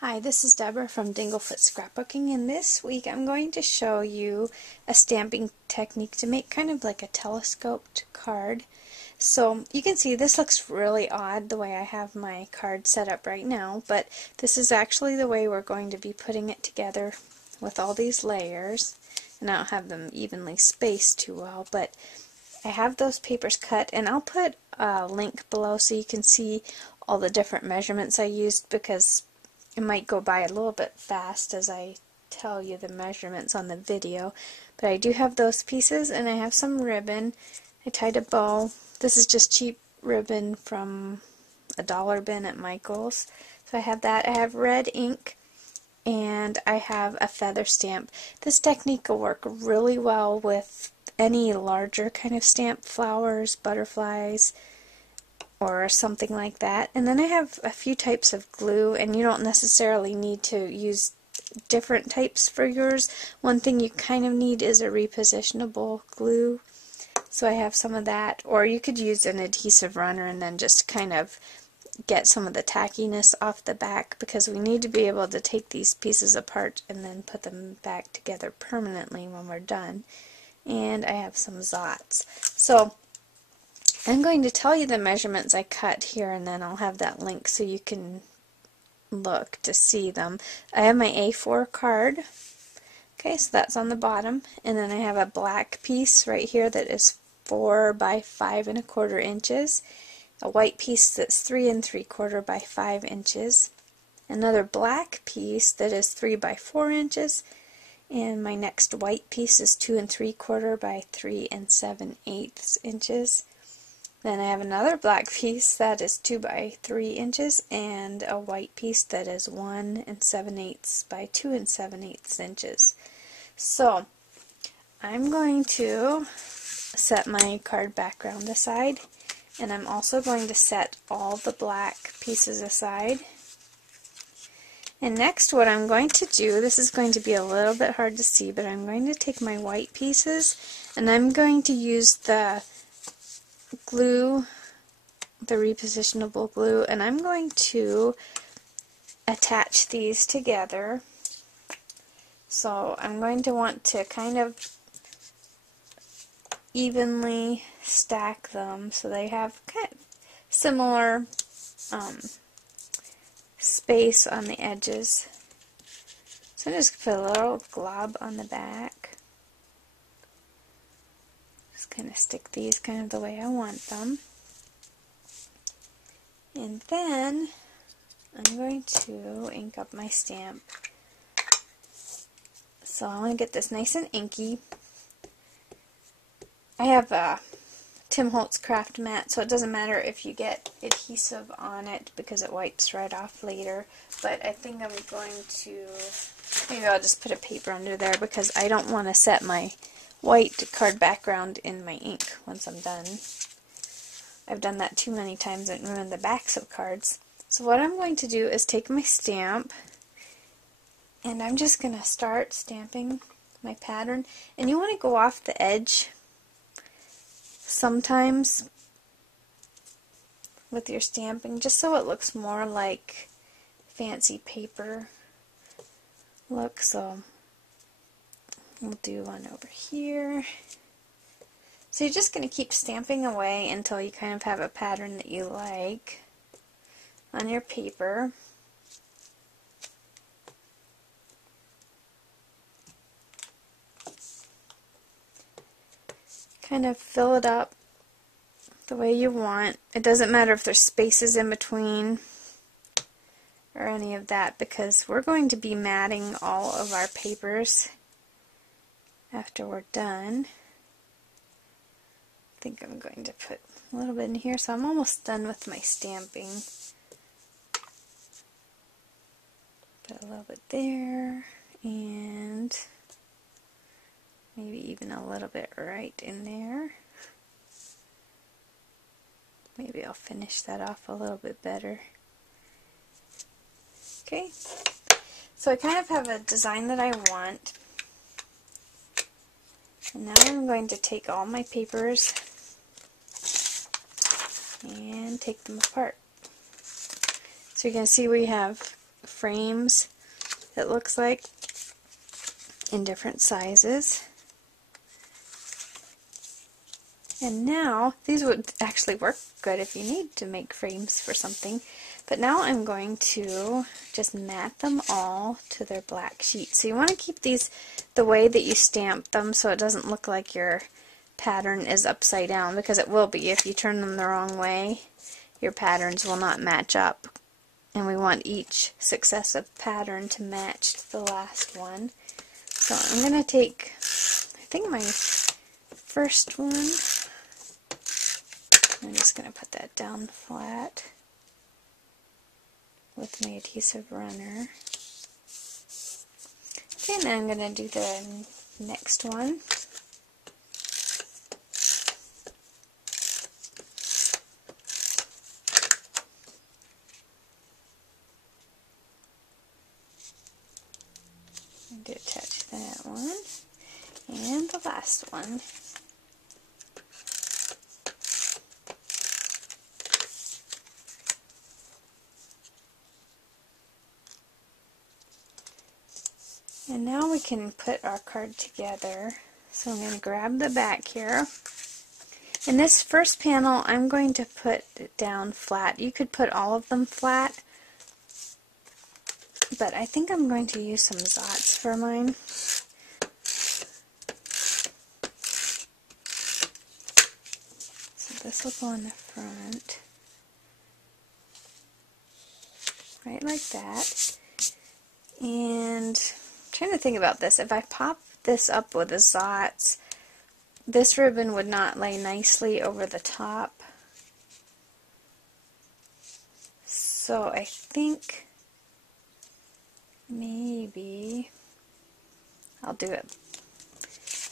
Hi, this is Deborah from Dinglefoot Scrapbooking, and this week I'm going to show you a stamping technique to make kind of like a telescoped card. So you can see this looks really odd the way I have my card set up right now, but this is actually the way we're going to be putting it together with all these layers. And I don't have them evenly spaced too well, but I have those papers cut, and I'll put a link below so you can see all the different measurements I used, because it might go by a little bit fast as I tell you the measurements on the video. But I do have those pieces, and I have some ribbon. I tied a bow. This is just cheap ribbon from a dollar bin at Michael's. So I have that. I have red ink, and I have a feather stamp. This technique will work really well with any larger kind of stamp, flowers, butterflies, or something like that. And then I have a few types of glue, and you don't necessarily need to use different types for yours. One thing you kind of need is a repositionable glue, so I have some of that. Or you could use an adhesive runner and then just kind of get some of the tackiness off the back, because we need to be able to take these pieces apart and then put them back together permanently when we're done. And I have some Zots. So I'm going to tell you the measurements I cut here, and then I'll have that link so you can look to see them. I have my A4 card. Okay, so that's on the bottom, and then I have a black piece right here that is 4 by 5 1/4 inches, a white piece that's 3 3/4 by 5 inches, another black piece that is 3 by 4 inches, and my next white piece is 2 3/4 by 3 7/8 inches. Then I have another black piece that is 2 by 3 inches, and a white piece that is 1 7/8 by 2 7/8 inches. So I'm going to set my card background aside, and I'm also going to set all the black pieces aside. And next, what I'm going to do, this is going to be a little bit hard to see, but I'm going to take my white pieces, and I'm going to use the glue, the repositionable glue, and I'm going to attach these together. So I'm going to want to kind of evenly stack them so they have kind of similar space on the edges. So I'm just going to put a little glob on the back. Just kind of stick these kind of the way I want them. And then I'm going to ink up my stamp. So I want to get this nice and inky. I have a Tim Holtz craft mat, so it doesn't matter if you get adhesive on it because it wipes right off later. But I think I'm going to, maybe I'll just put a paper under there, because I don't want to set my white card background in my ink once I'm done. I've done that too many times and ruined the backs of cards. So what I'm going to do is take my stamp, and I'm just going to start stamping my pattern. And you want to go off the edge sometimes with your stamping, just so it looks more like fancy paper look. So we'll do one over here. So you're just going to keep stamping away until you kind of have a pattern that you like on your paper. Kind of fill it up the way you want. It doesn't matter if there's spaces in between or any of that, because we're going to be matting all of our papers after we're done. I think I'm going to put a little bit in here, so I'm almost done with my stamping. Put a little bit there, and maybe even a little bit right in there. Maybe I'll finish that off a little bit better. Okay, so I kind of have a design that I want. And now I'm going to take all my papers and take them apart. So you're going to see we have frames, it looks like, in different sizes. And now, these would actually work good if you need to make frames for something. But now I'm going to just mat them all to their black sheet. So you want to keep these the way that you stamp them so it doesn't look like your pattern is upside down, because it will be if you turn them the wrong way. Your patterns will not match up. And we want each successive pattern to match the last one. So I'm going to take, I think, my first one. I'm just going to put that down flat with my adhesive runner. Okay, and then I'm going to do the next one. I'm going to attach that one and the last one. And now we can put our card together. So I'm going to grab the back here. In this first panel, I'm going to put it down flat. You could put all of them flat, but I think I'm going to use some Zots for mine. So this will go on the front, right like that. And trying to think about this. If I pop this up with the Zots, this ribbon would not lay nicely over the top. So I think maybe I'll do it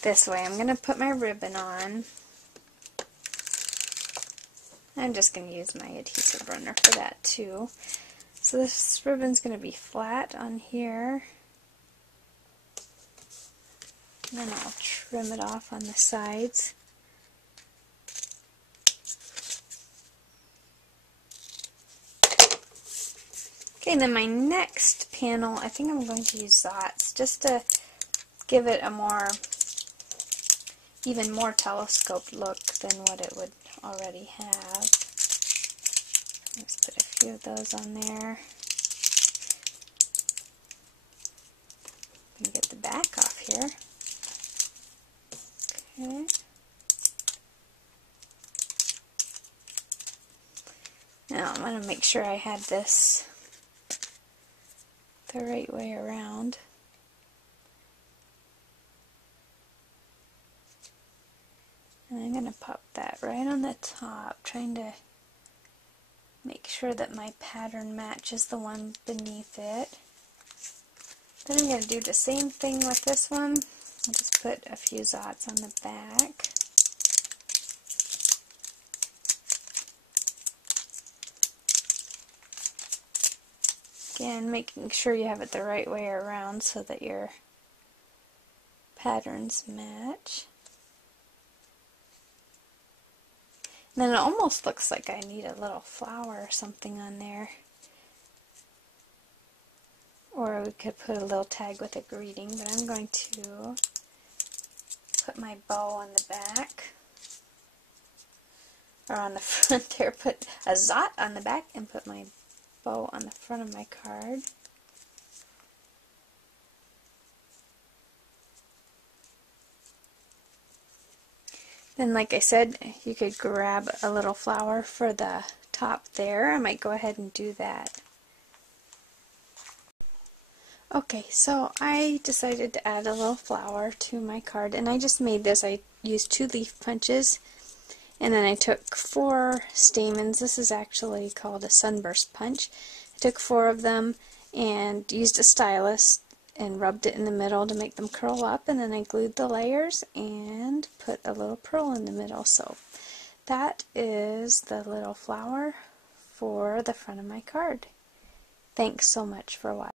this way. I'm going to put my ribbon on. I'm just going to use my adhesive runner for that too. So this ribbon's going to be flat on here. And then I'll trim it off on the sides. Okay, and then my next panel, I think I'm going to use Zots just to give it a even more telescoped look than what it would already have. Let's put a few of those on there. And get the back off here. Okay. Now I'm going to make sure I had this the right way around. And I'm going to pop that right on the top, trying to make sure that my pattern matches the one beneath it. Then I'm going to do the same thing with this one. I'll just put a few Zots on the back. Again, making sure you have it the right way around so that your patterns match. And then it almost looks like I need a little flower or something on there. Or we could put a little tag with a greeting, but I'm going to put my bow on the back, or on the front there, put a Zot on the back and put my bow on the front of my card. Then, like I said, you could grab a little flower for the top there. I might go ahead and do that. Okay, so I decided to add a little flower to my card, and I just made this. I used 2 leaf punches, and then I took 4 stamens. This is actually called a sunburst punch. I took 4 of them and used a stylus and rubbed it in the middle to make them curl up, and then I glued the layers and put a little pearl in the middle. So that is the little flower for the front of my card. Thanks so much for watching.